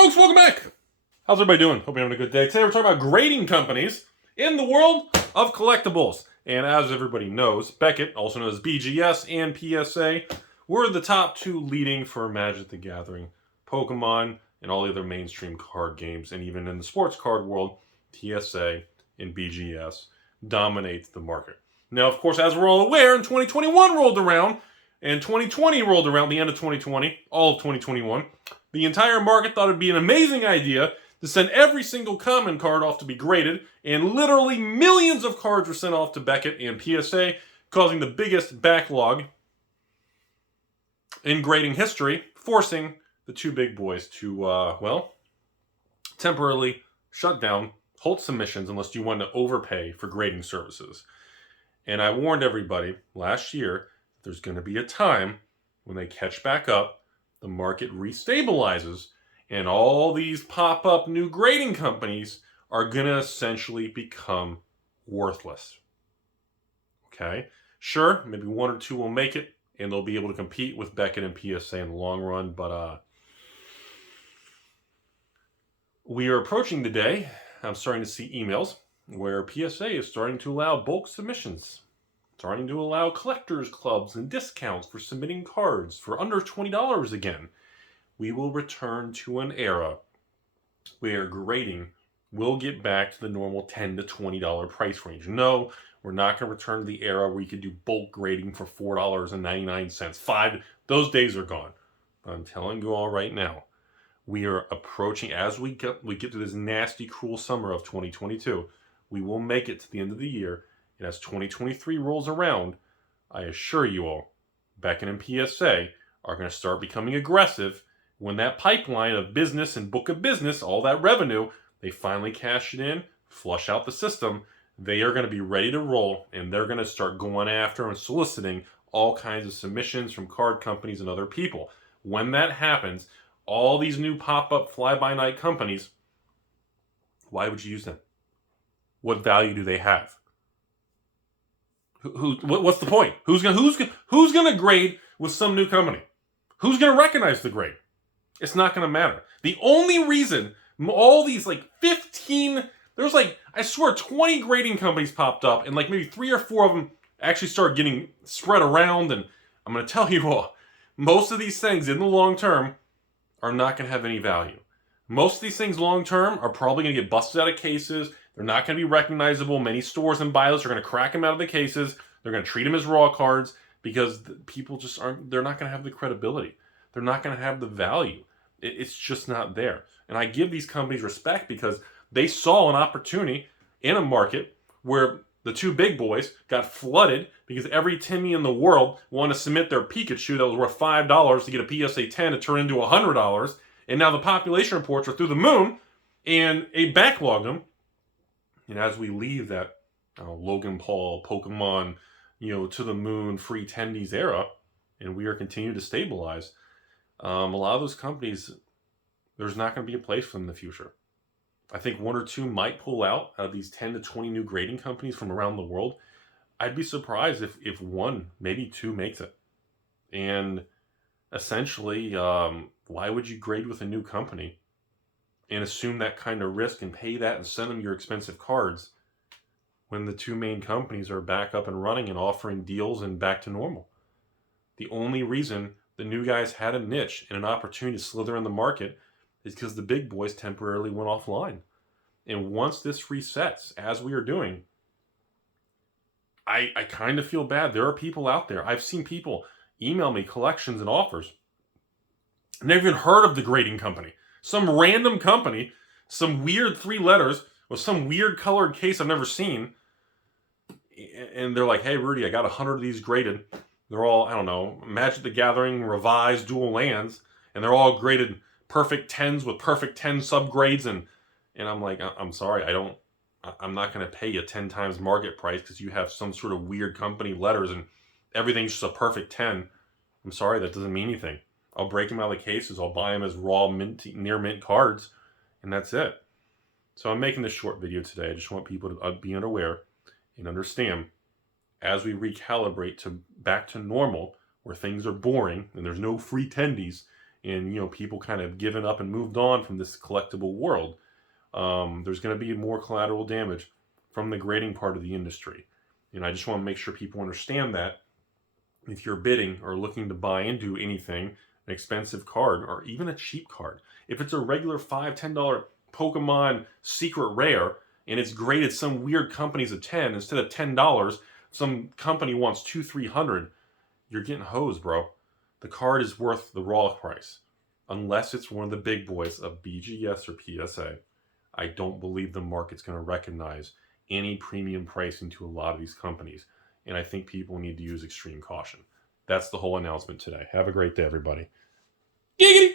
Folks, welcome back. How's everybody doing? Hope you're having a good day. Today we're talking about grading companies in the world of collectibles. And as everybody knows, Beckett, also known as BGS and PSA, were the top two leading for Magic the Gathering, Pokemon, and all the other mainstream card games. And even in the sports card world, PSA and BGS dominate the market. Now, of course, as we're all aware, in 2021 rolled around, and 2020 rolled around, the end of 2020, all of 2021, the entire market thought it'd be an amazing idea to send every single common card off to be graded, and literally millions of cards were sent off to Beckett and PSA, causing the biggest backlog in grading history, forcing the two big boys to, temporarily shut down, halt submissions unless you want to overpay for grading services. And I warned everybody last year there's going to be a time when they catch back up, the market restabilizes, and all these pop-up new grading companies are going to essentially become worthless. Okay? Sure, maybe one or two will make it, and they'll be able to compete with Beckett and PSA in the long run, but we are approaching the day, I'm starting to see emails, where PSA is starting to allow bulk submissions, starting to allow collectors clubs and discounts for submitting cards for under $20 again. We will return to an era where grading will get back to the normal $10 to $20 price range. No, we're not going to return to the era where you could do bulk grading for $4.99. Those days are gone. But I'm telling you all right now, we are approaching, as we get to this nasty, cruel summer of 2022, we will make it to the end of the year. And as 2023 rolls around, I assure you all, Beckett and PSA are going to start becoming aggressive when that pipeline of business and book of business, all that revenue, they finally cash it in, flush out the system, they are going to be ready to roll, and they're going to start going after and soliciting all kinds of submissions from card companies and other people. When that happens, all these new pop-up fly-by-night companies, why would you use them? What value do they have? What's the point? Who's gonna grade with some new company? Who's gonna recognize the grade? It's not gonna matter. The only reason all these 15, there's I swear 20 grading companies popped up, and maybe 3 or 4 of them actually started getting spread around. And I'm gonna tell you all, most of these things in the long term are not gonna have any value. Most of these things long term are probably gonna get busted out of cases. They're not going to be recognizable. Many stores and buyers are going to crack them out of the cases. They're going to treat them as raw cards because people just aren't, they're not going to have the credibility. They're not going to have the value. It's just not there. And I give these companies respect because they saw an opportunity in a market where the two big boys got flooded because every Timmy in the world wanted to submit their Pikachu that was worth $5 to get a PSA 10 to turn into $100. And now the population reports are through the moon, and it backlogged them. And as we leave that Logan Paul, Pokemon, to the moon, free tendies era, and we are continuing to stabilize, a lot of those companies, there's not going to be a place for them in the future. I think 1 or 2 might pull out of these 10 to 20 new grading companies from around the world. I'd be surprised if 1, maybe 2 makes it. And essentially, why would you grade with a new company and assume that kind of risk and pay that and send them your expensive cards when the 2 main companies are back up and running and offering deals and back to normal? The only reason the new guys had a niche and an opportunity to slither in the market is because the big boys temporarily went offline. And once this resets, as we are doing, I kind of feel bad. There are people out there. I've seen people email me collections and offers. Never even heard of the grading company. Some random company, some weird 3 letters with some weird colored case I've never seen. And they're like, hey, Rudy, I got 100 of these graded. They're all, I don't know, Magic the Gathering revised dual lands. And they're all graded perfect 10s with perfect 10 subgrades. And I'm like, I'm sorry, I'm not going to pay you 10 times market price because you have some sort of weird company letters and everything's just a perfect 10. I'm sorry, that doesn't mean anything. I'll break them out of the cases. I'll buy them as raw, near mint cards, and that's it. So I'm making this short video today. I just want people to be unaware and understand as we recalibrate back to normal, where things are boring and there's no free tendies and people kind of given up and moved on from this collectible world, there's going to be more collateral damage from the grading part of the industry. I just want to make sure people understand that if you're bidding or looking to buy into anything, an expensive card or even a cheap card, if it's a regular $5, $10 Pokemon secret rare and it's graded some weird company's a 10, instead of $10, some company wants $200-$300, you're getting hosed, bro. The card is worth the raw price. Unless it's one of the big boys of BGS or PSA, I don't believe the market's going to recognize any premium pricing to a lot of these companies. And I think people need to use extreme caution. That's the whole announcement today. Have a great day, everybody. Giggity!